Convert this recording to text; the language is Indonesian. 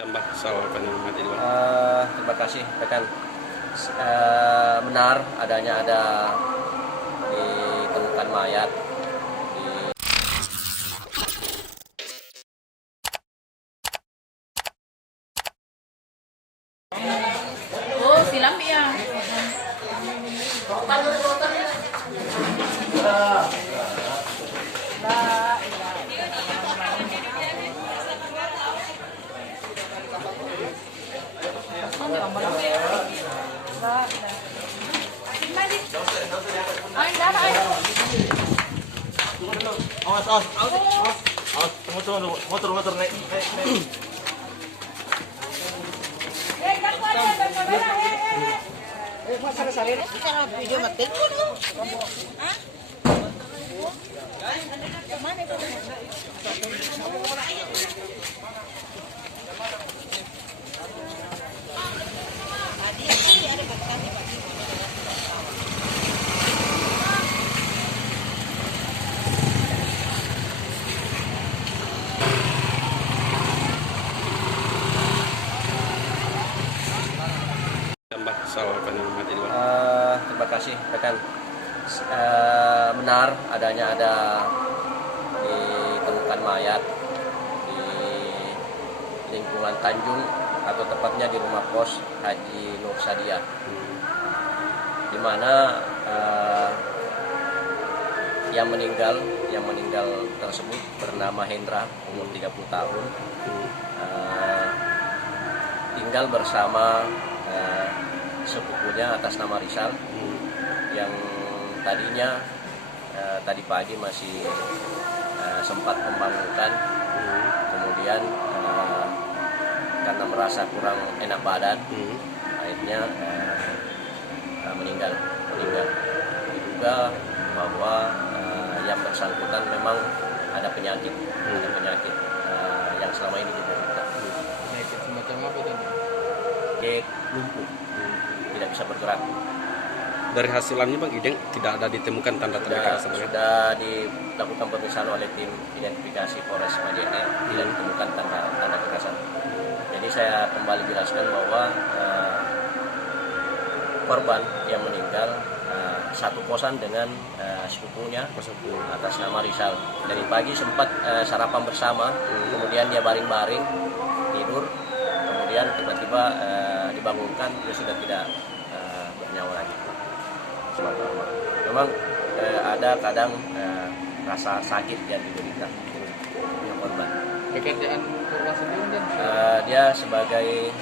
Tambah soal penerimaan di luar. Terima kasih rekan. Benar adanya ditemukan mayat di Oh, silam ya. Motor naik. Video mati. Tambah soal penerimaan di luar. Terima kasih rekan. Benar adanya ditemukan mayat di lingkungan Tanjung atau tepatnya di rumah kos Haji Nur Sadia, di mana yang meninggal tersebut bernama Hendra, umur 30 tahun, tinggal bersama sepupunya atas nama Rizal, yang tadinya tadi pagi masih sempat membangunkan, kemudian karena merasa kurang enak badan, akhirnya meninggal. Diduga bahwa yang bersangkutan memang ada penyakit yang selama ini diderita. Penyakit semacam apa itu? Dia lumpuh, tidak bisa bergerak. Dari hasilannya Bang Ideng tidak ada ditemukan tanda-tanda kekerasan. Sudah dilakukan pemeriksaan oleh tim identifikasi Polres Majene, tidak ditemukan tanda kekerasan. Jadi saya kembali jelaskan bahwa korban yang meninggal satu kosan dengan sepupunya atas nama Rizal. Dari pagi sempat sarapan bersama, kemudian dia baring-baring tidur, kemudian tiba-tiba dibangunkan, dia sudah tidak bernyawa lagi. Memang ada kadang rasa sakit yang diderita punya korban. Pekerjaan korban sendiri dan Dia sebagai